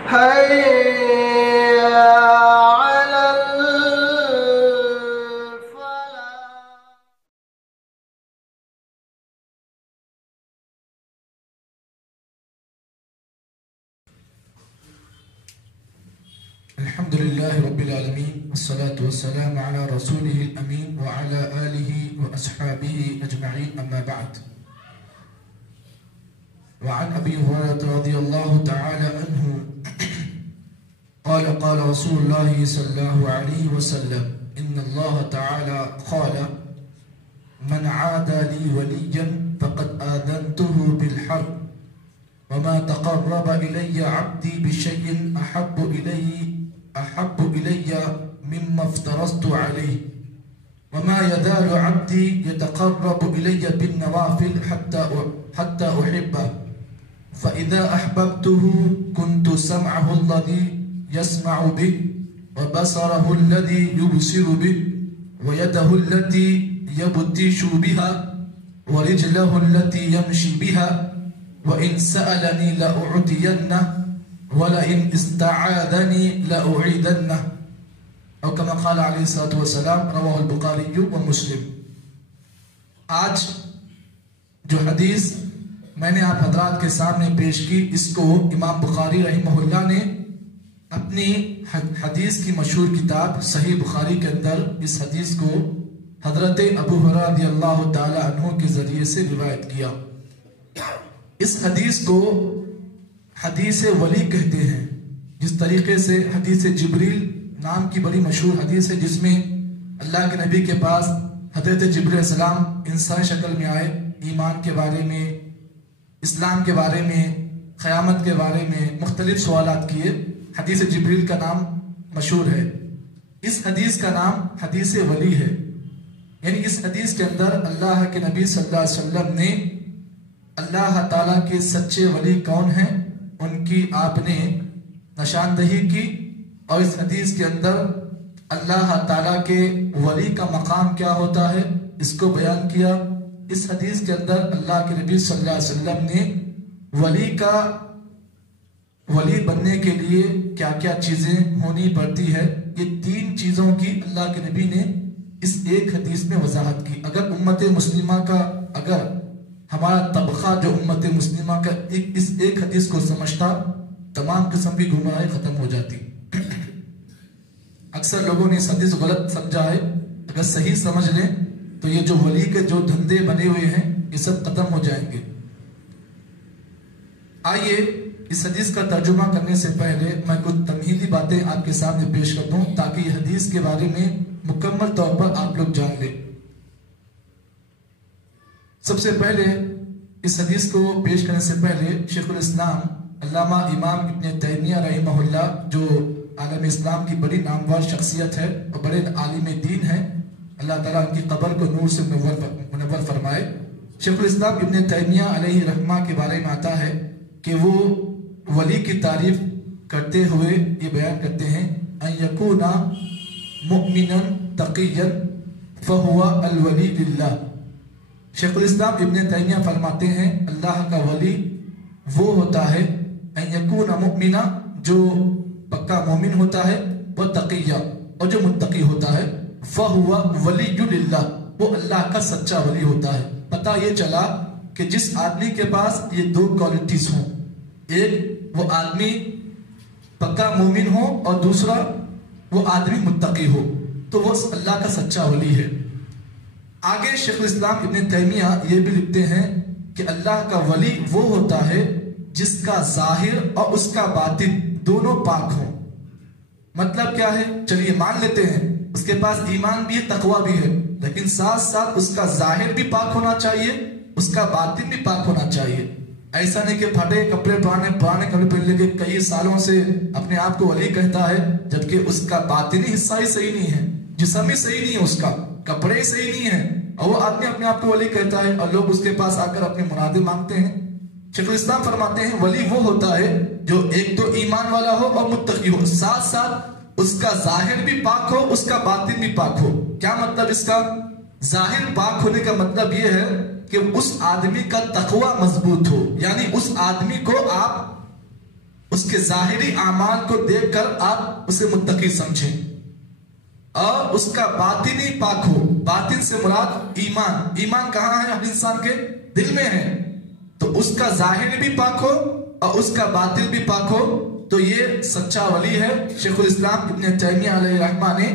حي على الفلاح. الحمد لله رب العالمين والصلاة والسلام على رسوله الأمين وعلى آله وأصحابه أجمعين أما بعد. وعن أبي هريرة رضي الله تعالى عنه قال رسول الله صلى الله عليه وسلم إن الله تعالى قال من عادى لي وليا فقد آذنته بالحرب وما تقرب إلي عبدي بشيء أحب إلي مما افترضت عليه وما يزال عبدي يتقرب إلي بالنوافل حتى أحبه فإذا أحببته كنت سمعه الذي يسمع به وبصره الذي يبصر به ويده التي يبطش بها ورجله التي يمشي بها وإن سألني لأعطينه ولئن استعاذني لأعيذنه اور كما قال علیہ الصلوۃ والسلام رواه البخاری و مسلم. آج جو حدیث میں نے آپ حضرات کے سامنے پیش کی، اس کو امام بخاری رحمہ اللہ نے اپنی حدیث کی مشہور کتاب صحیح بخاری کے اندر اس حدیث کو حضرت ابو ہریرہ رضی اللہ تعالی عنہ کے ذریعے سے روایت کیا. اس حدیث کو حدیث ولی کہتے ہیں. جس طریقے سے حدیث جبریل نام کی بڑی مشہور حدیث ہے، جس میں اللہ کے نبی کے پاس حضرت جبریل علیہ السلام انسان شکل میں آئے، ایمان کے بارے میں، اسلام کے بارے میں، قیامت کے بارے میں مختلف سوالات کیے. حدیث جبریل کا نام مشہور ہے. اس حدیث کا نام حدیث ولی ہے. یعنی اس حدیث کے اندر اللہ کے نبی صلی اللہ علیہ وسلم نے اللہ تعالیٰ کے سچے ولی کون ہیں ان کی آپ نے نشاندہی کی، اور اس حدیث کے اندر اللہ تعالیٰ کے ولی کا مقام کیا ہوتا ہے اس کو بیان کیا. اس حدیث کے اندر اللہ کے نبی صلی اللہ علیہ وسلم نے ولی بننے کے لیے کیا کیا چیزیں ہونی پڑتی ہے، یہ 3 چیزوں کی اللہ کے نبی نے اس ایک حدیث میں وضاحت کی. اگر ہمارا طبقہ جو امت مسلمہ کا اس ایک حدیث کو سمجھتا، تمام قسم کی گمراہی ختم ہو جاتی. اکثر لوگوں نے اس حدیث کو غلط سمجھا ہے. اگر صحیح سمجھ لیں تو یہ جو ولی کے جو دھندے بنے ہوئے ہیں یہ سب ختم ہو جائیں گے. آئیے اس حدیث کا ترجمہ کرنے سے پہلے میں کچھ تمہیدی باتیں آپ کے سامنے پیش کر دوں تاکہ یہ حدیث کے بارے میں مکمل طور پر آپ لوگ جان لیں. سب سے پہلے اس حدیث کو پیش کرنے سے پہلے شیخ الاسلام علامہ امام ابن تیمیہ رحمہ اللہ جو عالم اسلام کی بڑی نامور شخصیت ہے اور بڑے عالم دین ہیں، اللہ تعالیٰ ان کی قبر کو نور سے منور فرمائے. شیخ الاسلام ابن تیمیہ علیہ رحمہ کے بارے میں آتا ہے کہ وہ ولی کی تعریف کرتے ہوئے یہ بیان کرتے ہیں ان یکون مؤمنا تقیا فہو الولی للہ. شیخ الاسلام ابن تیمیہ فرماتے ہیں اللہ کا ولی وہ ہوتا ہے ان یکون مؤمنا، جو پکا مومن ہوتا ہے، وہ تقیہ، اور جو متقی ہوتا ہے، فہو ولی للہ، وہ اللہ کا سچا ولی ہوتا ہے. پتہ یہ چلا کہ جس آدمی کے پاس یہ 2 کوالٹیز ہوں، ایک وہ آدمی پکا مومن ہو اور دوسرا وہ آدمی متقی ہو، تو وہ اللہ کا سچا ولی ہے. آگے شیخ الاسلام ابن تیمیہ یہ بھی لکھتے ہیں کہ اللہ کا ولی وہ ہوتا ہے جس کا ظاہر اور اس کا باطن دونوں پاک ہوں. مطلب کیا ہے؟ چلیے مان لیتے ہیں اس کے پاس ایمان بھی ہے، تقوی بھی ہے، لیکن ساتھ ساتھ اس کا ظاہر بھی پاک ہونا چاہیے، اس کا باطن بھی پاک ہونا چاہیے. ایسا نہیں کہ پھٹے کپڑے پرانے کپڑے پہن لے کے کئی سالوں سے اپنے آپ کو ولی کہتا ہے جبکہ اس کا باطنی حصہ ہی صحیح نہیں ہے، جسم ہی صحیح نہیں ہے، اس کا کپڑے ہی صحیح نہیں ہے، اور وہ آدمی اپنے آپ کو ولی کہتا ہے اور لوگ اس کے پاس آ کر اپنے مرادیں مانگتے ہیں. شیخ الاسلام فرماتے ہیں ولی وہ ہوتا ہے جو ایک تو ایمان والا ہو اور متقی ہو، ساتھ ساتھ اس کا ظاہر بھی پاک ہو، اس کا باطن بھی پاک ہو. کیا مطلب اس کا؟ ظاہر پاک ہونے کا مطلب یہ ہے کہ اس آدمی کا تقوی مضبوط ہو، یعنی اس آدمی کو آپ اس کے ظاہری اعمال کو دیکھ کر آپ اسے متقی سمجھیں، اور اس کا باطنی پاک ہو۔ باطن سے مراد ایمان، ایمان کہاں ہے؟ ہر انسان کے دل میں ہے، تو اس کا ظاہر بھی پاک ہو اور اس کا باطن بھی پاک ہو، تو یہ سچا ولی ہے۔ شیخ الاسلام ابن تیمیہ علیہ الرحمہ نے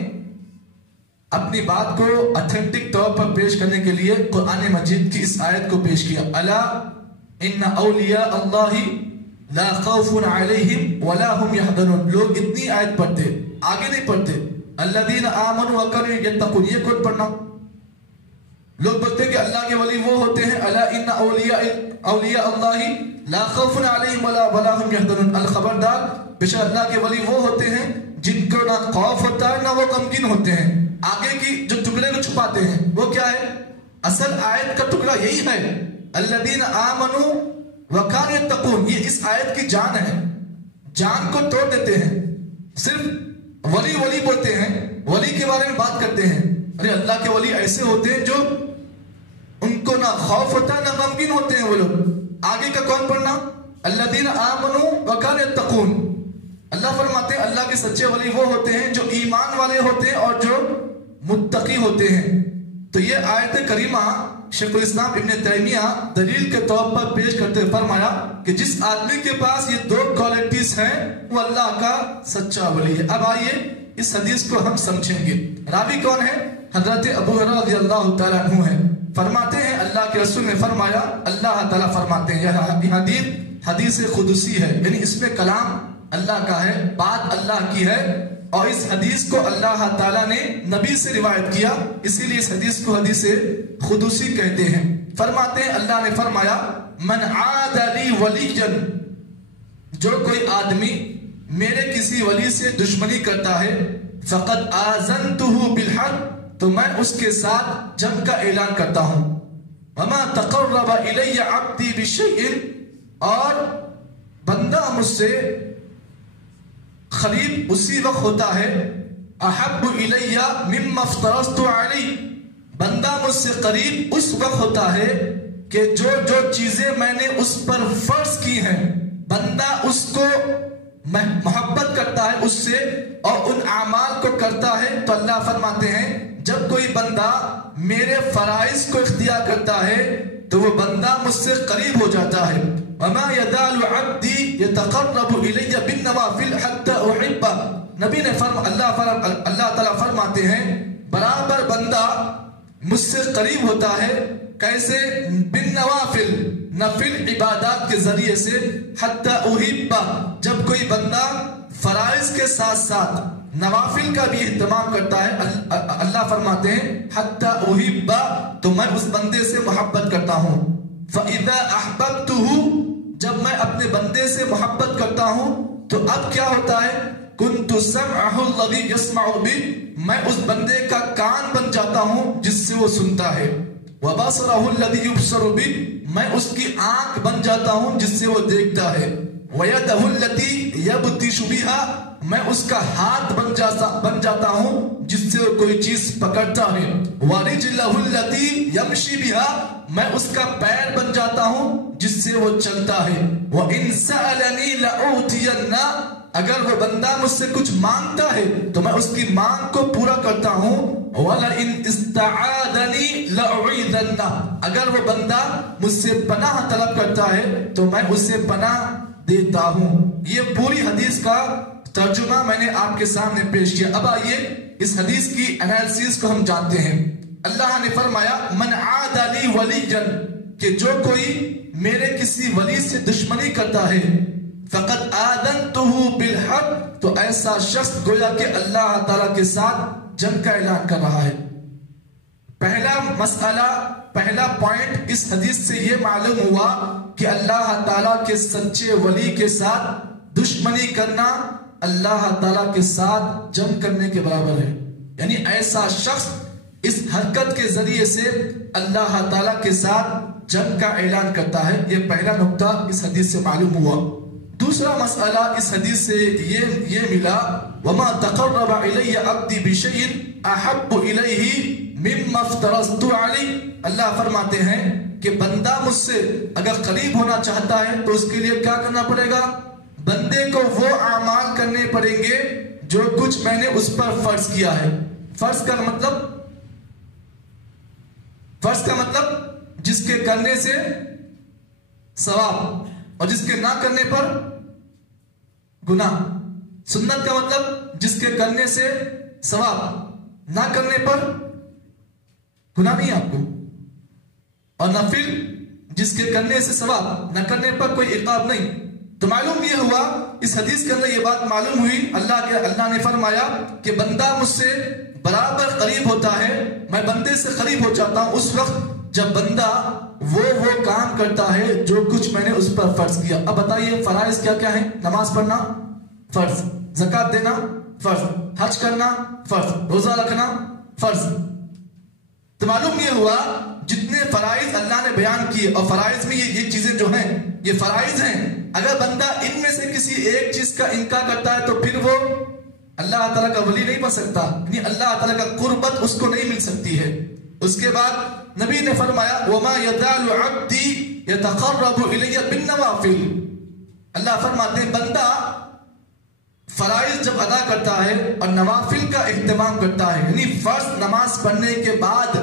اپنی بات کو اتھینٹک طور پر پیش کرنے کے لیے قرآن مجید کی اس آیت کو پیش کیا، الا ان اولیاء اللہ لا خوف علیہم ولا هم يحزنون۔ لوگ اتنی آیت پڑھتے، آگے نہیں پڑھتے الذین آمنوا وکانوا یتقون، یہ کون پڑھنا؟ لوگ بولتے ہیں کہ اللہ کے ولی وہ ہوتے ہیں، الا ان اولیاء اللہ لا خوف علیہم ولا هم يحزنون، الخبردار بے شک اللہ کے ولی وہ ہوتے ہیں جن کو نہ خوف ہوتا ہے نہ وہ غمگین ہوتے ہیں۔ آگے کی جو ٹکڑے کو چھپاتے ہیں وہ کیا ہے؟ اصل آیت کا ٹکڑا یہی ہے، الذین آمنوا وکانوا یتقون، یہ اس آیت کی جان ہے، جان کو توڑ دیتے ہیں۔ صرف ولی بولتے ہیں، ولی کے بارے میں بات کرتے ہیں، ارے اللہ کے ولی ایسے ہوتے ہیں جو ان کو نہ خوف ہوتا ہے نہ غمگین ہوتے ہیں وہ لوگ۔ آگے کا کون پڑھنا؟ الذین آمنوا وکانوا یتقون۔ اللہ فرماتے ہیں اللہ کے سچے ولی وہ ہوتے ہیں جو ایمان والے ہوتے ہیں اور جو متقی ہوتے ہیں۔ تو یہ آیت کریمہ شیخ الاسلام ابن تیمیہ دلیل کے طور پر پیش کرتے فرمایا کہ جس آدمی کے پاس یہ دو کوالٹیز ہیں وہ اللہ کا سچا ولی ہے۔ اب آئیے اس حدیث کو ہم سمجھیں گے۔ راوی کون ہے؟ حضرت ابو ہریرہ رضی اللہ تعالیٰ عنہ ہے۔ فرماتے ہیں اللہ کے رسول نے فرمایا، اللہ تعالیٰ فرماتے ہیں، یہ حدیث قدسی ہے، یعنی اس میں کلام اللہ کا ہے، بات اللہ کی ہے، اور اس حدیث کو اللہ تعالیٰ نے نبی سے روایت کیا، اسی لیے اس حدیث کو حدیث قدسی کہتے ہیں۔ فرماتے ہیں اللہ نے فرمایا، من عاد لی ولیا، جو کوئی آدمی میرے کسی ولی سے دشمنی کرتا ہے، فقد آذنتہ بالحرب، تو میں اس کے ساتھ جنگ کا اعلان کرتا ہوں۔ وما تقرب الی عبدی بشیء، اور بندہ مجھ سے قریب اسی وقت ہوتا ہے، احب الی مما افترضت علیہ، بندہ مجھ سے قریب اس وقت ہوتا ہے کہ جو چیزیں میں نے اس پر فرض کی ہیں، بندہ اس کو محبت کرتا ہے اس سے اور ان اعمال کو کرتا ہے۔ تو اللہ فرماتے ہیں جب کوئی بندہ میرے فرائض کو اختیار کرتا ہے تو وہ بندہ مجھ سے قریب ہو جاتا ہے۔ وَمَا يَدَالُ عَبْدِي يَتَقَرَّبُ إِلَيَّ بِالنَّوَافِلِ حَتَّى أُحِبَّهُ، نبی نے اللہ تعالیٰ فرماتے ہیں برابر بندہ مجھ سے قریب ہوتا ہے، کیسے؟ بالنوافل، نفل عبادات کے ذریعے سے، حتی احبہ، جب کوئی بندہ فرائض کے ساتھ ساتھ نوافل کا بھی اہتمام کرتا ہے، اللہ فرماتے ہیں حتی احبہ، تو میں اس بندے سے محبت کرتا ہوں۔ فَإِذَا أَحْبَبْتُهُ، جب میں اپنے بندے سے محبت کرتا ہوں تو اب کیا ہوتا ہے؟ كُنْتُ سَمْعَهُ الَّذِي يَسْمَعُ بِهِ، میں اس بندے کا کان بن جاتا ہوں جس سے وہ سنتا ہے۔ وَبَصَرَهُ الَّذِي يُبْصَرُ بِهِ، میں اس کی آنکھ بن جاتا ہوں جس سے وہ دیکھتا ہے۔ وَيَدَهُ الَّتِي يَبْطِشُ بِهَا، میں اس کا ہاتھ بن جاتا ہوں جس سے وہ کوئی چیز پکڑتا ہے۔ وَرِجْلَهُ الَّتِي يَمْشِي بِهَا، میں اس کا پیر بن جاتا ہوں جس سے وہ چلتا ہے۔ وَإِن سَأَلَنِي لَأُعْطِيَنَّهُ، اگر وہ بندہ مجھ سے کچھ مانگتا ہے تو میں اس کی مانگ کو پورا کرتا ہوں۔ وَلَئِنْ اسْتَعَاذَنِي لَأُعِيذَنَّهُ، اگر وہ بندہ مجھ سے پناہ طلب کرتا ہے تو میں اسے پناہ دیتا ہوں۔ یہ پوری حدیث کا ترجمہ میں نے آپ کے سامنے پیش کیا۔ اب آئیے اس حدیث کی انالیسس کو ہم جانتے ہیں۔ اللہ نے فرمایا من عاد لی ولیا، کہ جو کوئی میرے کسی ولی سے دشمنی کرتا ہے، فقد آذنتہ بالحرب، تو ایسا شخص گویا کہ اللہ تعالیٰ کے ساتھ جنگ کا اعلان کر رہا ہے۔ پہلا مسئلہ، پہلا پوائنٹ اس حدیث سے یہ معلوم ہوا کہ اللہ تعالیٰ کے سچے ولی کے ساتھ دشمنی کرنا اللہ تعالیٰ کے ساتھ جنگ کرنے کے برابر ہے، یعنی ایسا شخص اس حرکت کے ذریعے سے اللہ تعالیٰ کے ساتھ جنگ کا اعلان کرتا ہے۔ یہ پہلا نقطہ اس حدیث سے معلوم ہوا۔ دوسرا مسئلہ اس حدیث سے یہ ملا، وَمَا تَقَرَّبَ إِلَيَّ عَبْدِي بِشَيْءٍ أَحَبُّ إِلَيْهِ مِمَّا افْتَرَضْتُ عَلَيْهِ، اللہ فرماتے ہیں کہ بندہ مجھ سے اگر قریب ہونا چاہتا ہے تو اس کے لیے کیا کرنا پڑے گا؟ بندے کو وہ اعمال کرنے پڑیں گے جو کچھ میں نے اس پر فرض کیا ہے. فرض کا مطلب جس کے کرنے سے ثواب اور جس کے نہ کرنے پر گناہ. سنت کا مطلب جس کے کرنے سے ثواب، نہ کرنے پر گناہ نہیں آپ کو. اور نفل جس کے کرنے سے ثواب، نہ کرنے پر کوئی عقاب نہیں. تو معلوم یہ ہوا، اس حدیث کے اندر یہ بات معلوم ہوئی، اللہ نے فرمایا کہ بندہ مجھ سے برابر قریب ہوتا ہے، میں بندے سے قریب ہو جاتا ہوں اس وقت جب بندہ وہ کام کرتا ہے جو کچھ میں نے اس پر فرض کیا. اب بتائیے فرائض کیا کیا ہیں؟ نماز پڑھنا فرض، زکات دینا فرض، حج کرنا فرض، روزہ رکھنا فرض. تو معلوم یہ ہوا جتنے فرائض اللہ نے بیان کیے، اور فرائض میں یہ چیزیں جو ہیں یہ فرائض ہیں، اگر بندہ ان میں سے کسی ایک چیز کا انکار کرتا ہے تو پھر وہ اللہ تعالیٰ کا ولی نہیں بن سکتا، یعنی اللہ تعالیٰ کا قربت اس کو نہیں مل سکتی ہے. اس کے بعد نبی نے فرمایا وَمَا يَزَالُ عَبْدِي يَتَقَرَّبُ إِلَيَّ بِالنَّوَافِلِ. اللہ فرماتے ہیں بندہ فرائض جب ادا کرتا ہے اور نوافل کا اہتمام کرتا ہے، یعنی فرض نماز پڑھنے کے بعد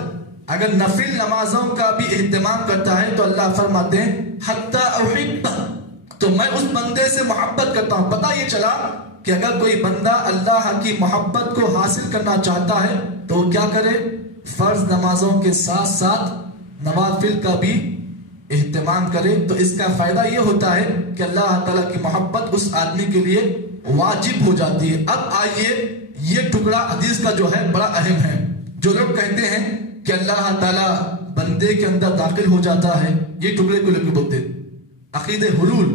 اگر نفل نمازوں کا بھی اہتمام کرتا ہے تو اللہ فرماتے ہیں حَتَّى أُحِبَّهُ، تو میں اس بندے سے محبت کرتا ہوں. پتہ یہ چلا کہ اگر کوئی بندہ اللہ کی محبت کو حاصل کرنا چاہتا ہے تو وہ کیا کرے؟ فرض نمازوں کے ساتھ ساتھ نوافل کا بھی اہتمام کرے. تو اس کا فائدہ یہ ہوتا ہے کہ اللہ تعالیٰ کی محبت اس آدمی کے لیے واجب ہو جاتی ہے. اب آئیے یہ ٹکڑا حدیث کا جو ہے بڑا اہم ہے. جو لوگ کہتے ہیں کہ اللہ تعالیٰ بندے کے اندر داخل ہو جاتا ہے، یہ ٹکڑے کو لے کے بولتے عقیدہ حلول،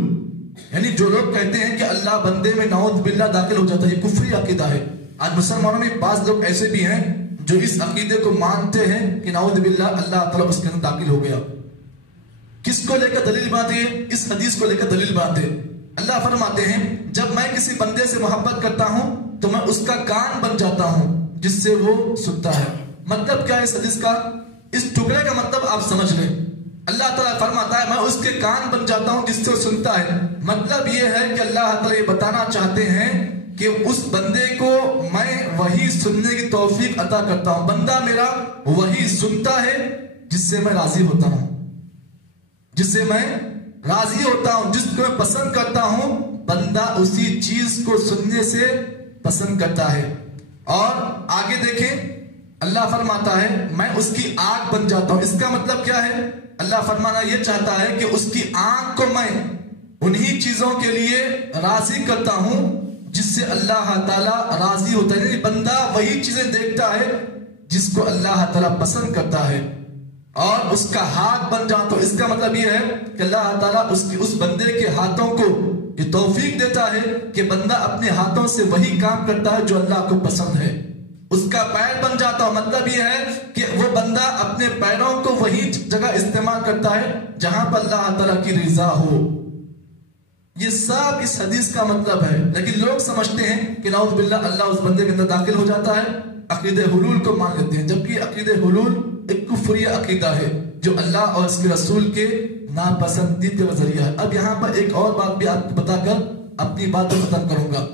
یعنی جو لوگ کہتے ہیں کہ اللہ بندے میں نعوذ باللہ داخل ہو جاتا ہے، یہ کفری عقیدہ ہے. آج مسلمانوں میں بعض لوگ ایسے بھی ہیں جو اس عقیدے کو مانتے ہیں کہ نعوذ باللہ اللہ تعالیٰ اس کے اندر داخل ہو گیا. کس کو لے کر دلیل بناتے ہیں؟ اس حدیث کو لے کر دلیل بناتے ہیں. اللہ فرماتے ہیں جب میں کسی بندے سے محبت کرتا ہوں تو میں اس کا کان بن جاتا ہوں جس سے وہ سنتا ہے. مطلب کیا ہے اس حدیث کا؟ اس ٹکڑے کا مطلب آپ سمجھ لیں. اللہ تعالیٰ فرماتا ہے میں اس کے کان بن جاتا ہوں جس سے وہ سنتا ہے. مطلب یہ ہے کہ اللہ تعالیٰ یہ بتانا چاہتے ہیں کہ اس بندے کو میں وہی سننے کی توفیق عطا کرتا ہوں. بندہ میرا وہی سنتا ہے جس سے میں راضی ہوتا ہوں، جس سے میں راضی ہوتا ہوں، جس کو میں پسند کرتا ہوں، بندہ اسی چیز کو سننے سے پسند کرتا ہے. اور آگے دیکھیں اللہ فرماتا ہے میں اس کی آنکھ بن جاتا ہوں. اس کا مطلب کیا ہے؟ اللہ فرمانا یہ چاہتا ہے کہ اس کی آنکھ کو میں انہی چیزوں کے لیے راضی کرتا ہوں جس سے اللہ تعالیٰ راضی ہوتا ہے. یعنی بندہ وہی چیزیں دیکھتا ہے جس کو اللہ تعالیٰ پسند کرتا ہے. اور اس کا ہاتھ بن جاتا، تو اس کا مطلب یہ ہے کہ اللہ تعالیٰ اس بندے کے ہاتھوں کو یہ توفیق دیتا ہے کہ بندہ اپنے ہاتھوں سے وہی کام کرتا ہے جو اللہ کو پسند ہے. اس کا پیر بن جاتا ہوں، مطلب یہ ہے کہ وہ بندہ اپنے پیروں کو وہی جگہ استعمال کرتا ہے جہاں پر اللہ تعالیٰ کی رضا ہو. یہ سب اس حدیث کا مطلب ہے. لیکن لوگ سمجھتے ہیں کہ نعوذ باللہ اللہ اس بندے کے اندر داخل ہو جاتا ہے، عقیدہ حلول کو مان لیتے ہیں، جبکہ عقیدہ حلول ایک کفری عقیدہ ہے جو اللہ اور اس کے رسول کے ناپسندیدہ کا ذریعہ ہے. اب یہاں پر ایک اور بات بھی آپ کو بتا کر اپنی بات کو ختم کروں گا.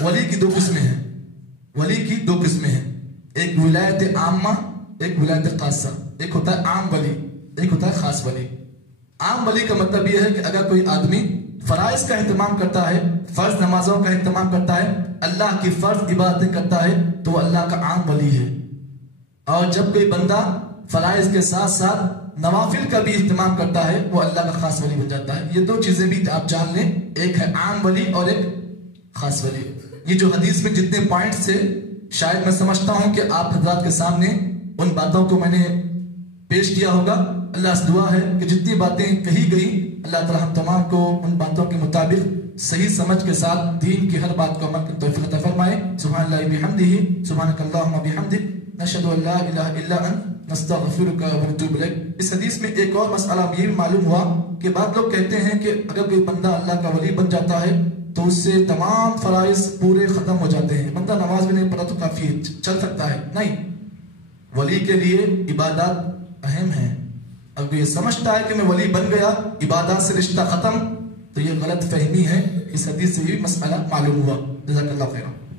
ولی کی دو قسمیں ہیں، ولی کی دو قسمیں ہیں، ایک ولایت عامہ، ایک ولایت خاصہ. ایک ہوتا ہے عام ولی، ایک ہوتا ہے خاص ولی. عام ولی کا مطلب یہ ہے کہ اگر کوئی آدمی فرائض کا اہتمام کرتا ہے، فرض نمازوں کا اہتمام کرتا ہے، اللہ کی فرض عبادتیں کرتا ہے تو وہ اللہ کا عام ولی ہے. اور جب کوئی بندہ فرائض کے ساتھ ساتھ نوافل کا بھی اہتمام کرتا ہے وہ اللہ کا خاص ولی بن جاتا ہے. یہ دو چیزیں بھی آپ جان لیں، ایک ہے عام ولی اور ایک خاص ولی. یہ جو حدیث میں جتنے پوائنٹس سے شاید میں سمجھتا ہوں کہ آپ حضرات کے سامنے ان باتوں کو میں نے پیش کیا ہوگا. اللہ سے دعا ہے کہ جتنی باتیں کہی گئی اللہ تعالیٰ ہم تمام کو ان باتوں کے مطابق صحیح سمجھ کے ساتھ دین کی ہر بات کو عمل کی توفیق عطا فرمائے. سبحان اللہ بحمدہ، سبحانک اللہم بحمدک، نشہد ان لا الہ الا انت، نستغفرک ونتوب الیک. اس حدیث میں ایک اور مسئلہ یہ بھی معلوم ہوا کہ بعض لوگ کہتے ہیں کہ اگر کوئی بندہ اللہ کا ولی بن جاتا ہے تو اس سے تمام فرائض پورے ختم ہو جاتے ہیں. بندہ نماز بھی نہیں پڑھا تو کافی چل سکتا ہے. نہیں، ولی کے لیے عبادات اہم ہیں. اگر یہ سمجھتا ہے کہ میں ولی بن گیا عبادات سے رشتہ ختم، تو یہ غلط فہمی ہے. اس حدیث سے یہ مسئلہ معلوم ہوا. جزاک اللہ خیرہ.